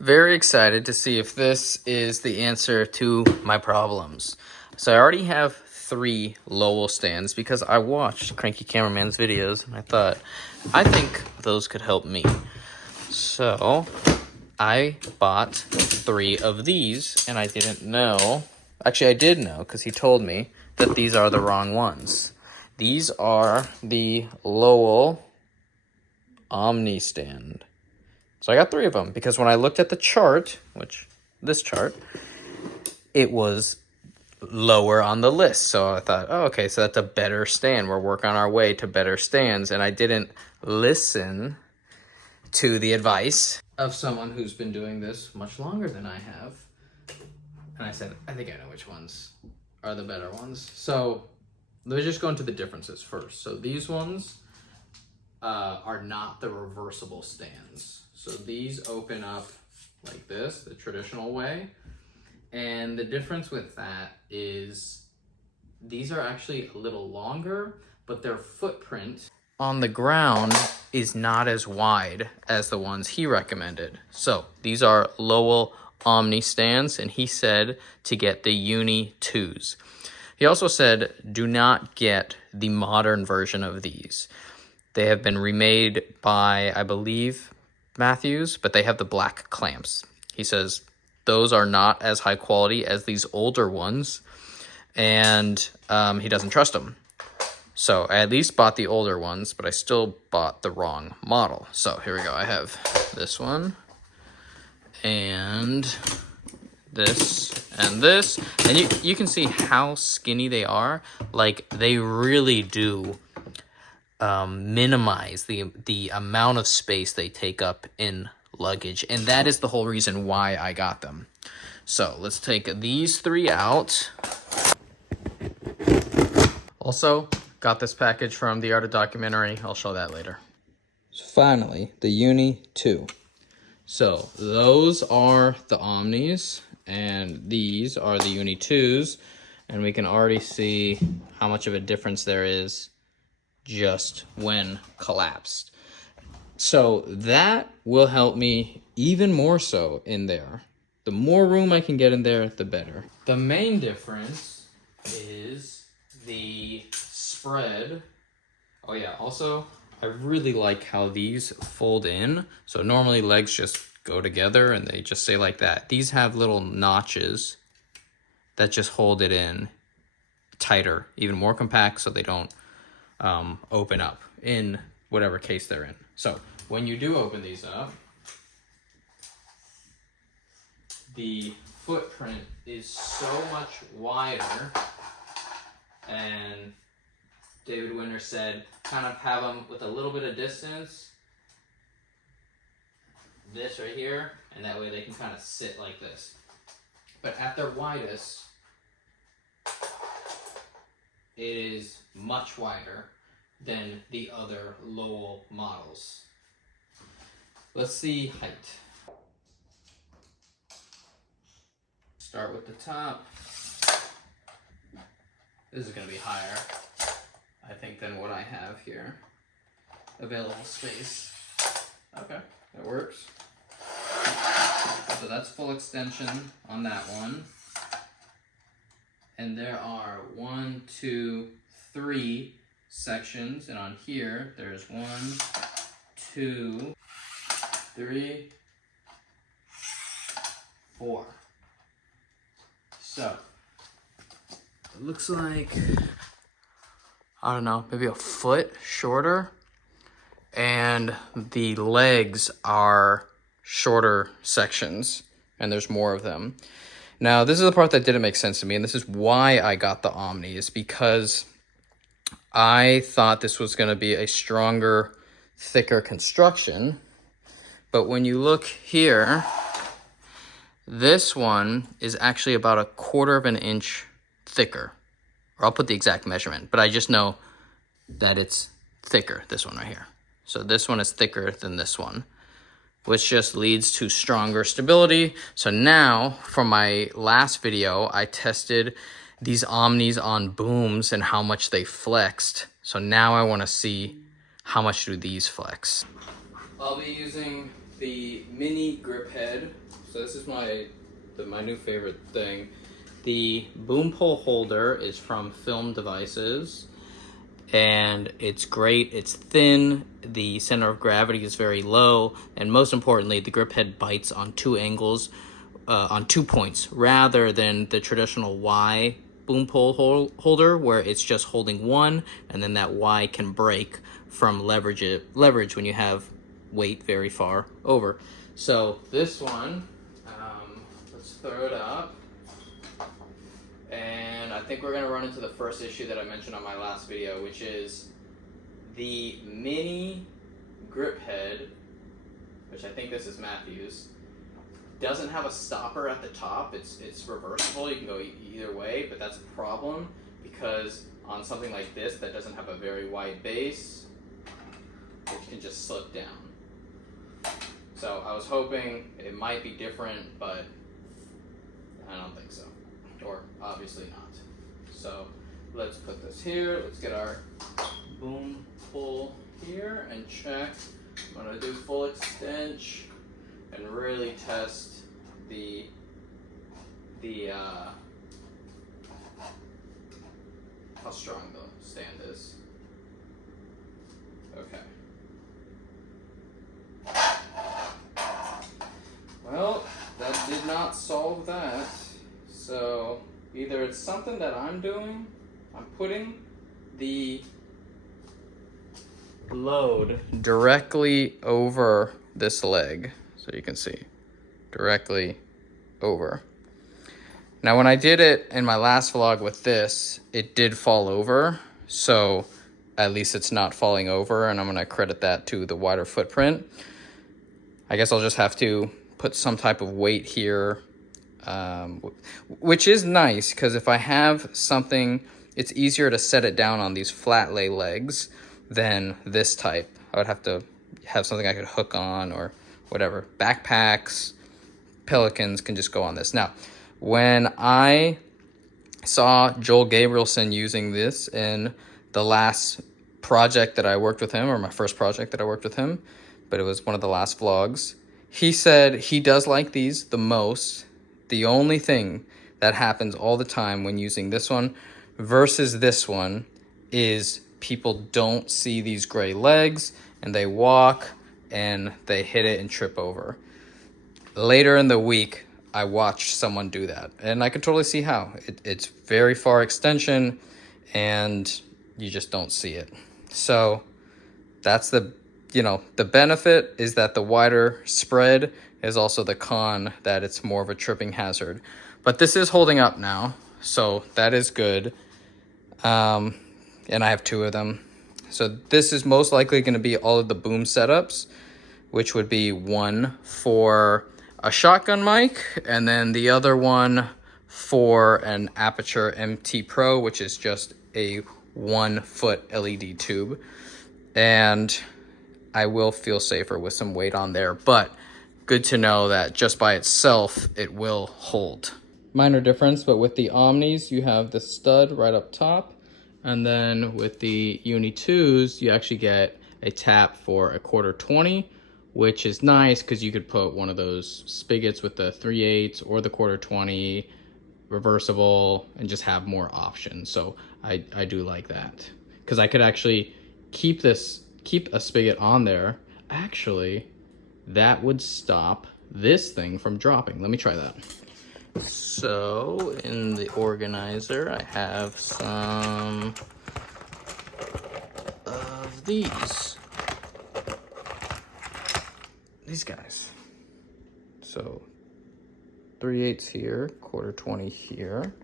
Very excited to see if this is the answer to my problems. So I already have 3 Lowell stands because I watched Cranky Cameraman's videos and I think those could help me. So I bought 3 of these and I didn't know. Actually, I did know because he told me that these are the wrong ones. These are the Lowell Omni stand. So I got 3 of them because when I looked at the chart, this chart, it was lower on the list. So I thought, oh, okay, so that's a better stand. We're working on our way to better stands. And I didn't listen to the advice of someone who's been doing this much longer than I have. And I said, I think I know which ones are the better ones. So let's just go into the differences first. So these ones are not the reversible stands. So these open up like this, the traditional way. And the difference with that is these are actually a little longer, but their footprint on the ground is not as wide as the ones he recommended. So these are Lowell Omni stands, and he said to get the Uni 2s. He also said, do not get the modern version of these. They have been remade by, I believe, Matthews, but they have the black clamps. He says those are not as high quality as these older ones, and he doesn't trust them. So I at least bought the older ones, but I still bought the wrong model. So here we go. I have this one, and this, and this. And you can see how skinny they are. Like, they really do minimize the amount of space they take up in luggage, and that is the whole reason why I got them. So let's take these 3 out. Also got this package from The Art of Documentary. I'll show that later. So finally, the Uni 2. So those are the Omnis, and these are the Uni 2s, and we can already see how much of a difference there is just when collapsed. So that will help me even more so in there. The more room I can get in there, the better. The main difference is the spread. Oh yeah, also, I really like how these fold in. So normally legs just go together and they just stay like that. These have little notches that just hold it in tighter, even more compact, so they don't open up in whatever case they're in. So when you do open these up, the footprint is so much wider, and David Winter said kind of have them with a little bit of distance, this right here, and that way they can kind of sit like this. But at their widest, it is much wider than the other Lowell models. Let's see height. Start with the top. This is going to be higher, I think, than what I have here. Available space. Okay, that works. So that's full extension on that one. And there are 1, 2, 3 sections, and on here there's 1, 2, 3, 4. So it looks like, I don't know, maybe a foot shorter, and the legs are shorter sections, and there's more of them. Now, this is the part that didn't make sense to me, and this is why I got the Omni, is because I thought this was going to be a stronger, thicker construction. But when you look here, this one is actually about 1/4 of an inch thicker. Or I'll put the exact measurement, but I just know that it's thicker, this one right here. So this one is thicker than this one, which just leads to stronger stability. So now, for my last video, I tested these Omnis on booms and how much they flexed. So now I want to see how much do these flex. I'll be using the mini grip head So this is my new favorite thing. The boom pole holder is from Film Devices, and it's great. It's thin, the center of gravity is very low, and most importantly, the grip head bites on two angles, on 2 points, rather than the traditional Y boom pole holder where it's just holding one, and then that Y can break from leverage when you have weight very far over. So this one, let's throw it up. And I think we're going to run into the first issue that I mentioned on my last video, which is the mini grip head, which I think this is Matthew's, doesn't have a stopper at the top. It's reversible. You can go either way, but that's a problem because on something like this that doesn't have a very wide base, it can just slip down. So I was hoping it might be different, but I don't think so. Or obviously not. So let's put this here. Let's get our boom pull here and check. I'm gonna do full extension and really test the how strong the stand is. Okay. Well, that did not solve that. So either it's something that I'm doing, I'm putting the load directly over this leg, so you can see, directly over. Now when I did it in my last vlog with this, it did fall over, so at least it's not falling over, and I'm gonna credit that to the wider footprint. I guess I'll just have to put some type of weight here, which is nice because if I have something, it's easier to set it down on these flat lay legs than this type. I would have to have something I could hook on or whatever. Backpacks, Pelicans can just go on this. Now, when I saw Joel Gabrielson using this in the last project that I worked with him, or my first project that I worked with him, but it was one of the last vlogs, he said he does like these the most. The only thing that happens all the time when using this one versus this one is people don't see these gray legs and they walk and they hit it and trip over. Later in the week, I watched someone do that and I could totally see how. It's very far extension and you just don't see it. So that's the benefit is that the wider spread is also the con that it's more of a tripping hazard. But this is holding up now, so that is good. And I have two of them. So this is most likely going to be all of the boom setups, which would be one for a shotgun mic, and then the other one for an Aperture MT Pro, which is just a 1 foot LED tube. And I will feel safer with some weight on there, but good to know that just by itself, it will hold. Minor difference, but with the Omnis, you have the stud right up top. And then with the Uni 2s, you actually get a tap for 1/4 20, which is nice because you could put one of those spigots with the 3/8 or the 1/4 20 reversible and just have more options. So I do like that because I could actually keep a spigot on there. Actually, that would stop this thing from dropping. Let me try that. So in the organizer, I have some of these guys. So 3/8 here, 1/4 20 here.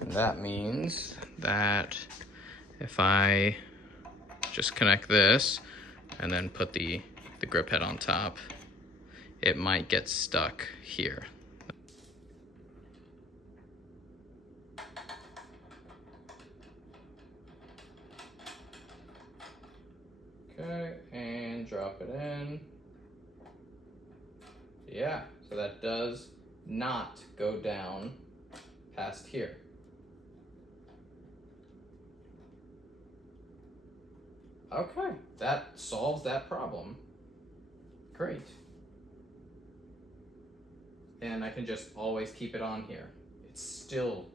And that means that if I just connect this and then put the grip head on top, it might get stuck here. Okay, and drop it in. Yeah, so that does not go down past here. Okay, that solves that problem. Great. and I can just always keep it on here. It's still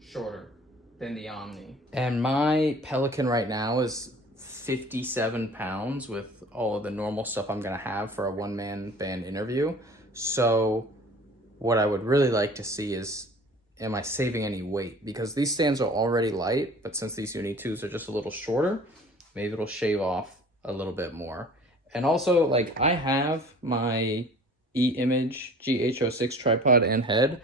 shorter than the Omni. And my Pelican right now is 57 pounds with all of the normal stuff I'm gonna have for a one-man band interview. So what I would really like to see is, am I saving any weight? Because these stands are already light, but since these Uni 2s are just a little shorter, maybe it'll shave off a little bit more. And also, like, I have my E-Image GH06 tripod and head.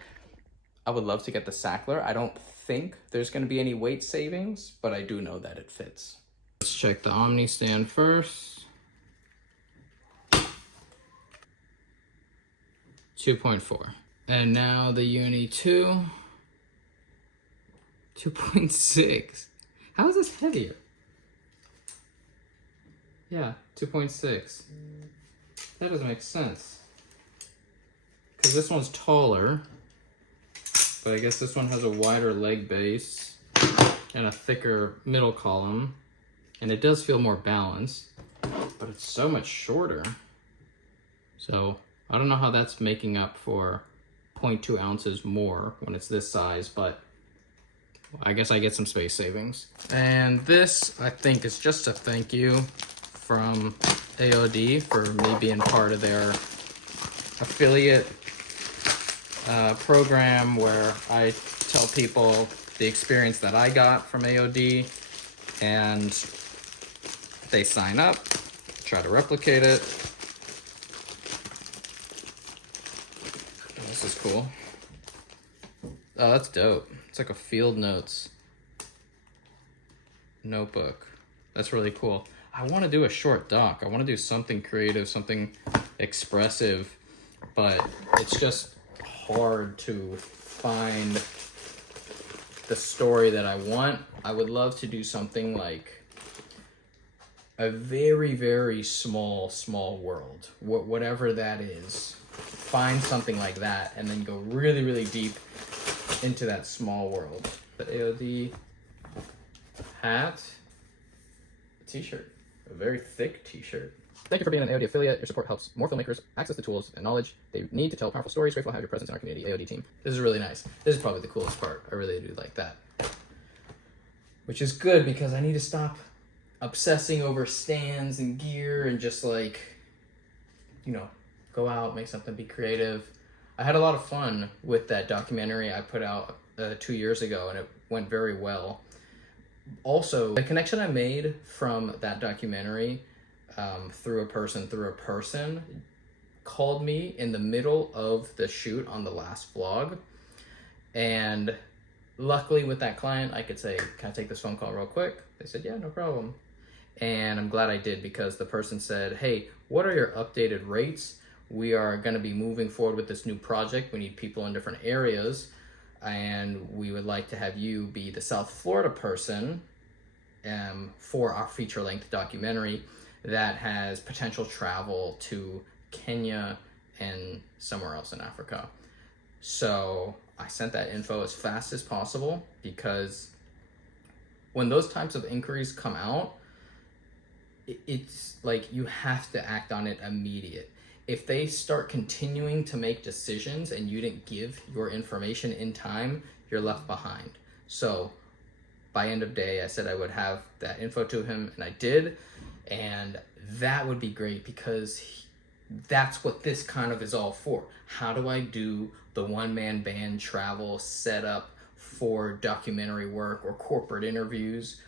I would love to get the Sackler. I don't think there's going to be any weight savings, but I do know that it fits. Let's check the Omni stand first. 2.4. And now the Uni 2. 2.6. How is this heavier? Yeah, 2.6. That doesn't make sense. Because this one's taller, but I guess this one has a wider leg base and a thicker middle column, and it does feel more balanced, but it's so much shorter. So I don't know how that's making up for 0.2 ounces more when it's this size, but I guess I get some space savings. And this, I think, is just a thank you from AOD for me being part of their affiliate program, where I tell people the experience that I got from AOD, and they sign up, try to replicate it. This is cool. Oh, that's dope. It's like a field notes notebook. That's really cool. I want to do a short doc. I want to do something creative, something expressive, but it's just hard to find the story that I want. I would love to do something like a very, very small world, whatever that is. Find something like that and then go really, really deep into that small world. The AOD hat, t-shirt, a very thick t-shirt. Thank you for being an AOD affiliate. Your support helps more filmmakers access the tools and knowledge they need to tell powerful stories. Grateful to have your presence in our community. AOD team. This is really nice. This is probably the coolest part. I really do like that. Which is good because I need to stop obsessing over stands and gear and just, like, you know, go out, make something, be creative. I had a lot of fun with that documentary I put out 2 years ago, and it went very well. Also, the connection I made from that documentary through a person called me in the middle of the shoot on the last vlog. And luckily with that client, I could say, can I take this phone call real quick? They said, yeah, no problem. And I'm glad I did, because the person said, hey, what are your updated rates? We are going to be moving forward with this new project. We need people in different areas, and we would like to have you be the South Florida person for our feature-length documentary that has potential travel to Kenya and somewhere else in Africa. So I sent that info as fast as possible, because when those types of inquiries come out, it's like you have to act on it immediate. If they start continuing to make decisions and you didn't give your information in time, you're left behind. So by end of day, I said I would have that info to him, and I did. And that would be great, because that's what this kind of is all for. How do I do the one-man band travel setup for documentary work or corporate interviews?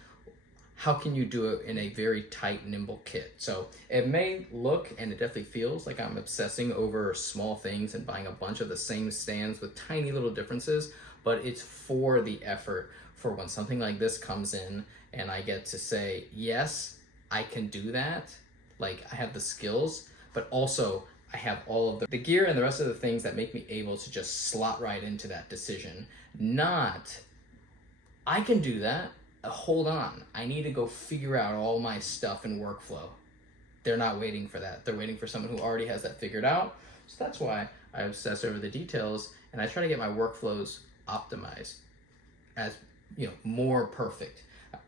How can you do it in a very tight, nimble kit? So it may look, and it definitely feels like I'm obsessing over small things and buying a bunch of the same stands with tiny little differences, but it's for the effort, for when something like this comes in and I get to say, yes, I can do that. Like, I have the skills, but also I have all of the gear and the rest of the things that make me able to just slot right into that decision. Not, I can do that. Hold on, I need to go figure out all my stuff and workflow. They're not waiting for that. They're waiting for someone who already has that figured out. So that's why I obsess over the details, and I try to get my workflows optimized as, you know, more perfect.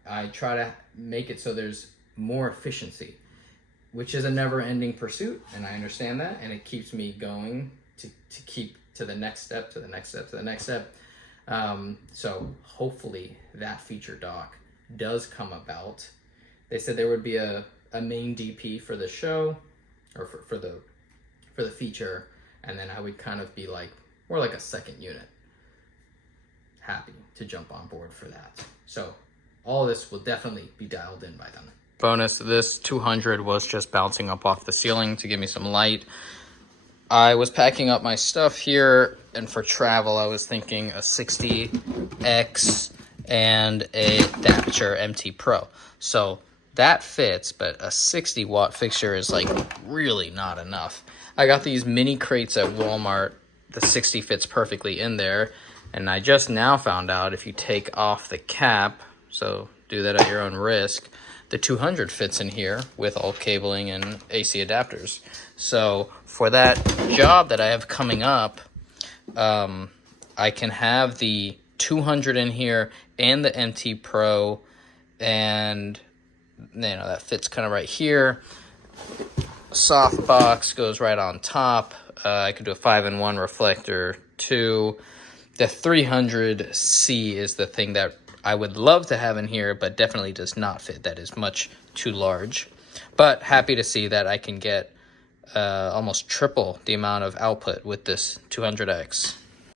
I try to make it so there's more efficiency, which is a never-ending pursuit, and I understand that, and it keeps me going to keep to the next step, to the next step, to the next step. So hopefully that feature dock does come about. They said there would be a main DP for the show, or for the feature, and then I would kind of be like more like a second unit. Happy to jump on board for that. So all of this will definitely be dialed in by then. Bonus, this 200 was just bouncing up off the ceiling to give me some light. I was packing up my stuff here, and for travel, I was thinking a 60X and a Aperture MT Pro. So that fits, but a 60 watt fixture is like really not enough. I got these mini crates at Walmart. The 60 fits perfectly in there, and I just now found out if you take off the cap, so do that at your own risk, the 200 fits in here with all cabling and AC adapters. So for that job that I have coming up, I can have the 200 in here and the MT Pro, and that fits kind of right here. Soft box goes right on top. I could do a 5-in-1 reflector too. The 300C is the thing that I would love to have in here, but definitely does not fit. That is much too large. But happy to see that I can get almost triple the amount of output with this 200X.